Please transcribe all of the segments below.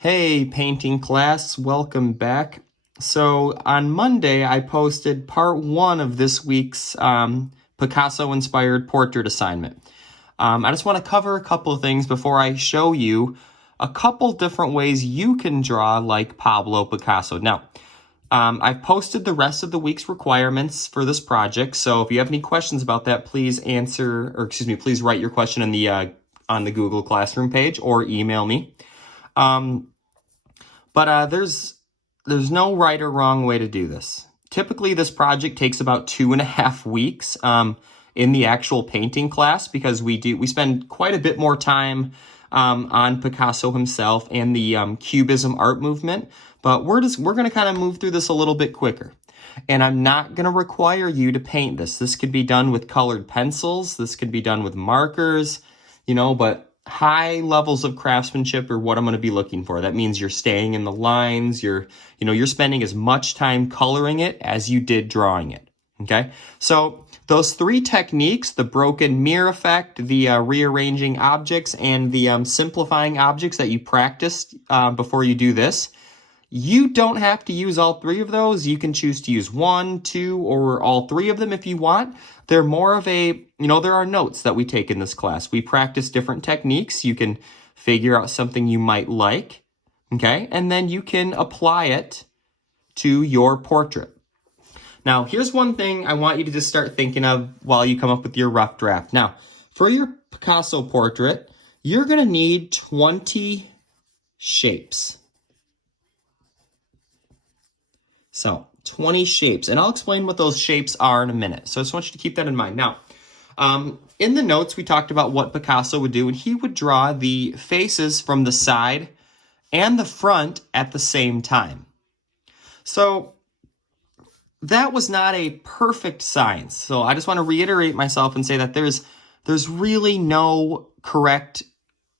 Hey, painting class, welcome back. So on Monday, I posted part one of this week's Picasso-inspired portrait assignment. I just want to cover a couple of things before I show you a couple different ways you can draw like Pablo Picasso. Now, I've posted the rest of the week's requirements for this project, so if you have any questions about that, please please write your question in the on the Google Classroom page or email me. But there's no right or wrong way to do this. Typically, this project takes about 2.5 weeks in the actual painting class because we spend quite a bit more time on Picasso himself and the Cubism art movement. But we're going to kind of move through this a little bit quicker. And I'm not going to require you to paint this. This could be done with colored pencils. This could be done with markers, but high levels of craftsmanship are what I'm going to be looking for. That means you're staying in the lines, you're spending as much time coloring it as you did drawing it. Okay, so those three techniques, the broken mirror effect, the rearranging objects, and the simplifying objects that you practiced before you do this, you don't have to use all three of those. You can choose to use one, two, or all three of them if you want. They're more of a, there are notes that we take in this class. We practice different techniques. You can figure out something you might like, okay? And then you can apply it to your portrait. Now, here's one thing I want you to just start thinking of while you come up with your rough draft. Now, for your Picasso portrait, you're going to need 20 shapes. So 20 shapes, and I'll explain what those shapes are in a minute. So I just want you to keep that in mind. Now, in the notes, we talked about what Picasso would do, and he would draw the faces from the side and the front at the same time. So that was not a perfect science. So I just want to reiterate myself and say that there's really no correct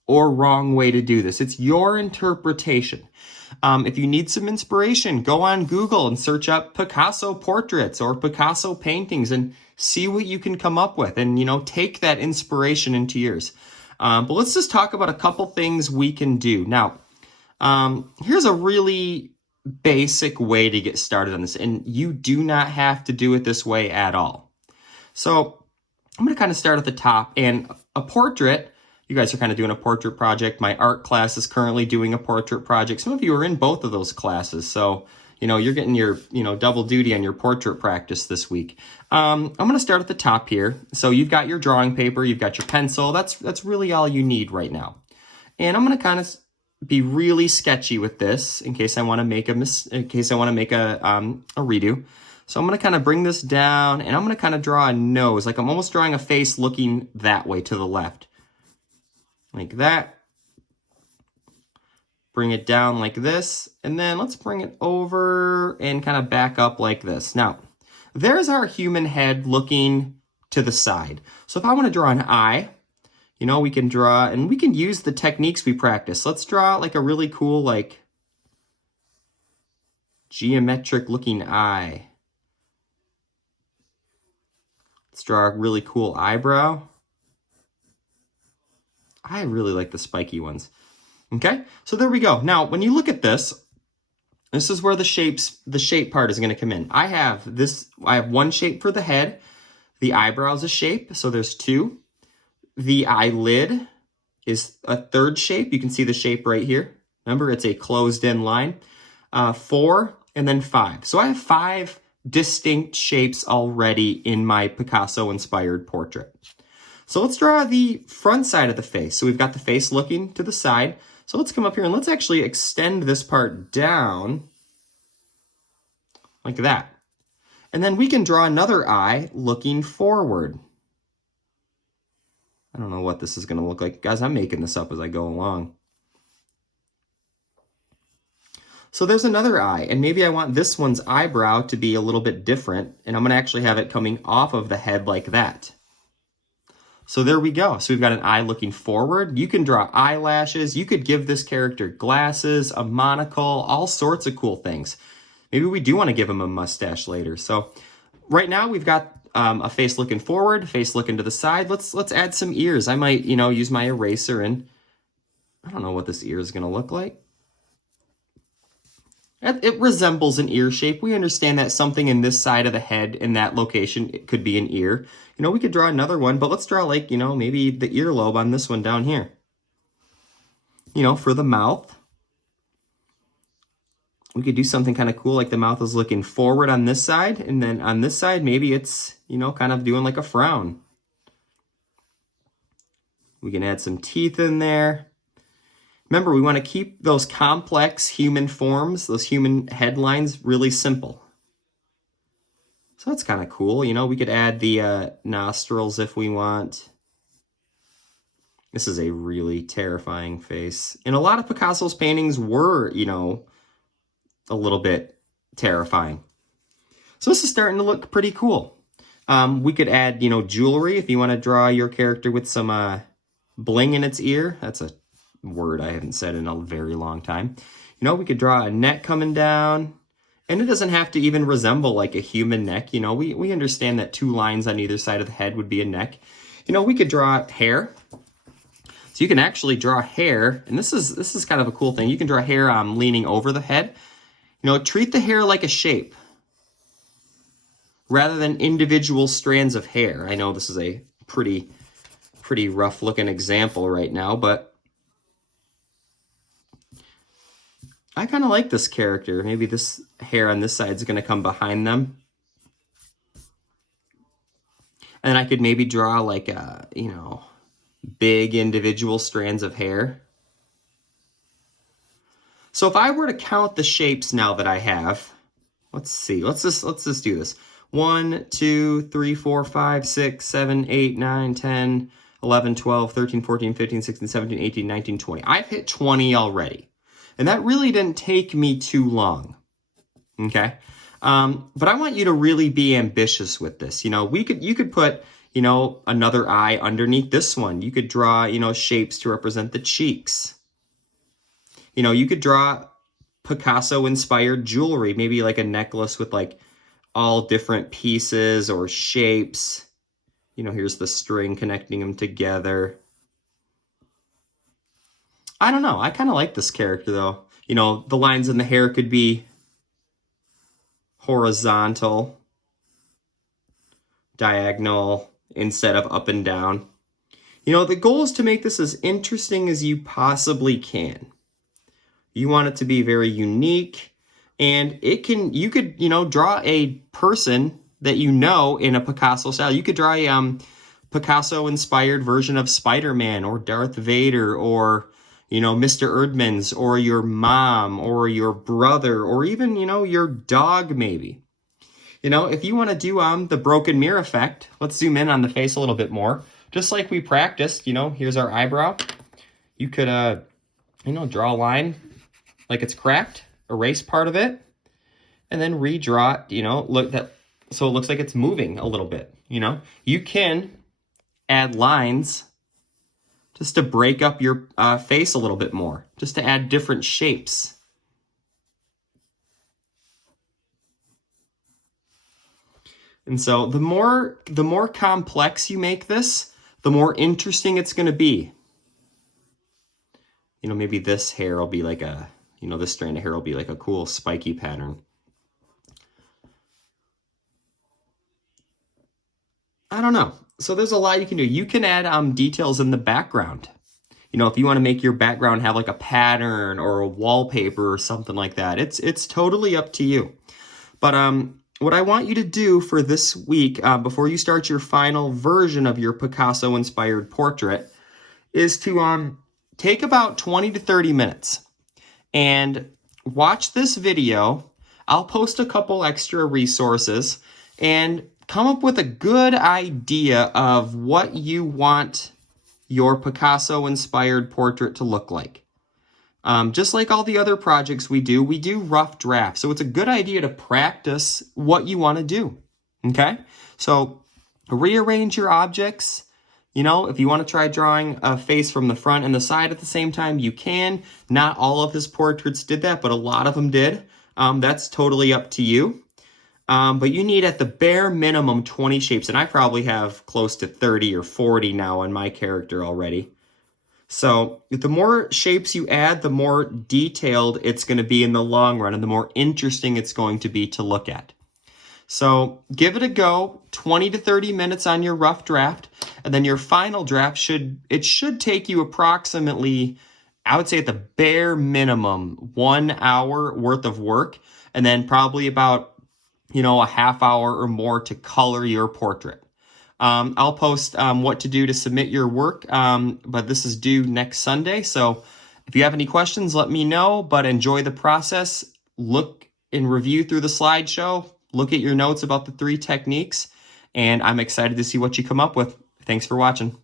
or wrong way to do this. It's your interpretation. If you need some inspiration, go on Google and search up Picasso portraits or Picasso paintings and see what you can come up with and, take that inspiration into yours. But let's just talk about a couple things we can do. Now, here's a really basic way to get started on this, and you do not have to do it this way at all. So I'm going to kind of start at the top, and a portrait. You guys are kind of doing a portrait project. My art class is currently doing a portrait project. Some of you are in both of those classes. So, you're getting your, double duty on your portrait practice this week. I'm going to start at the top here. So you've got your drawing paper, you've got your pencil. That's really all you need right now. And I'm going to kind of be really sketchy with this in case I want to make a redo. So I'm going to kind of bring this down and I'm going to kind of draw a nose. Like I'm almost drawing a face looking that way to the left. Like that. Bring it down like this, and then let's bring it over and kind of back up like this. Now, there's our human head looking to the side. So if I want to draw an eye, we can draw, and we can use the techniques we practice. Let's draw like a really cool, like, geometric looking eye. Let's draw a really cool eyebrow. I really like the spiky ones. Okay, so there we go. Now, when you look at this, this is where the shape part is going to come in. I have one shape for the head. The eyebrow is a shape, so there's two. The eyelid is a third shape. You can see the shape right here. Remember, it's a closed-in line. 4 and then 5. So I have 5 distinct shapes already in my Picasso-inspired portrait. So let's draw the front side of the face. So we've got the face looking to the side. So let's come up here and let's actually extend this part down like that. And then we can draw another eye looking forward. I don't know what this is going to look like. Guys, I'm making this up as I go along. So there's another eye, and maybe I want this one's eyebrow to be a little bit different, and I'm going to actually have it coming off of the head like that. So there we go. So we've got an eye looking forward. You can draw eyelashes. You could give this character glasses, a monocle, all sorts of cool things. Maybe we do want to give him a mustache later. So right now we've got a face looking forward, face looking to the side. Let's add some ears. I might, use my eraser and I don't know what this ear is going to look like. It resembles an ear shape. We understand that something in this side of the head in that location, it could be an ear. We could draw another one, but let's draw like, maybe the earlobe on this one down here. For the mouth. We could do something kind of cool, like the mouth is looking forward on this side, and then on this side, maybe it's, kind of doing like a frown. We can add some teeth in there. Remember, we want to keep those complex human forms, those human headlines, really simple. So that's kind of cool. We could add the nostrils if we want. This is a really terrifying face. And a lot of Picasso's paintings were, a little bit terrifying. So this is starting to look pretty cool. We could add, jewelry if you want to draw your character with some bling in its ear. That's a word I haven't said in a very long time. We could draw a neck coming down, and it doesn't have to even resemble like a human neck. We understand that 2 lines on either side of the head would be a neck. We could draw hair. So you can actually draw hair, and this is kind of a cool thing. You can draw hair leaning over the head. Treat the hair like a shape rather than individual strands of hair. I know this is a pretty rough looking example right now, but I kind of like this character. Maybe this hair on this side is going to come behind them. And I could maybe draw like big individual strands of hair. So if I were to count the shapes now that I have, let's see, let's just do this. 1, 2, 3, 4, 5, 6, 7, 8, 9, 10, 11, 12, 13, 14, 15, 16, 17, 18, 19, 20. I've hit 20 already. And that really didn't take me too long, okay? But I want you to really be ambitious with this. You could put, another eye underneath this one. You could draw, shapes to represent the cheeks. You could draw Picasso-inspired jewelry, maybe like a necklace with like all different pieces or shapes. Here's the string connecting them together. I don't know. I kind of like this character, though. The lines in the hair could be horizontal, diagonal, instead of up and down. The goal is to make this as interesting as you possibly can. You want it to be very unique, and you could, draw a person that in a Picasso style. You could draw a Picasso-inspired version of Spider-Man or Darth Vader or Mr. Erdman's, or your mom, or your brother, or even, your dog, maybe. If you want to do the broken mirror effect, let's zoom in on the face a little bit more. Just like we practiced, here's our eyebrow. You could, draw a line like it's cracked, erase part of it, and then redraw it, so it looks like it's moving a little bit, You can add lines just to break up your face a little bit more, just to add different shapes. And so the more complex you make this, the more interesting it's going to be. Maybe this hair will be like this strand of hair will be like a cool spiky pattern. I don't know. So there's a lot you can do. You can add details in the background. If you want to make your background have like a pattern or a wallpaper or something like that, it's totally up to you. But what I want you to do for this week, before you start your final version of your Picasso-inspired portrait, is to take about 20 to 30 minutes and watch this video. I'll post a couple extra resources and come up with a good idea of what you want your Picasso-inspired portrait to look like. Just like all the other projects we do rough drafts. So it's a good idea to practice what you want to do, okay? So rearrange your objects. If you want to try drawing a face from the front and the side at the same time, you can. Not all of his portraits did that, but a lot of them did. That's totally up to you. But you need at the bare minimum 20 shapes, and I probably have close to 30 or 40 now on my character already. So the more shapes you add, the more detailed it's going to be in the long run and the more interesting it's going to be to look at. So give it a go, 20 to 30 minutes on your rough draft, and then your final draft should take you approximately, I would say at the bare minimum, 1 hour worth of work, and then probably about, a half hour or more to color your portrait. I'll post what to do to submit your work, but this is due next Sunday. So if you have any questions, let me know, but enjoy the process. Look and review through the slideshow. Look at your notes about the 3 techniques, and I'm excited to see what you come up with. Thanks for watching.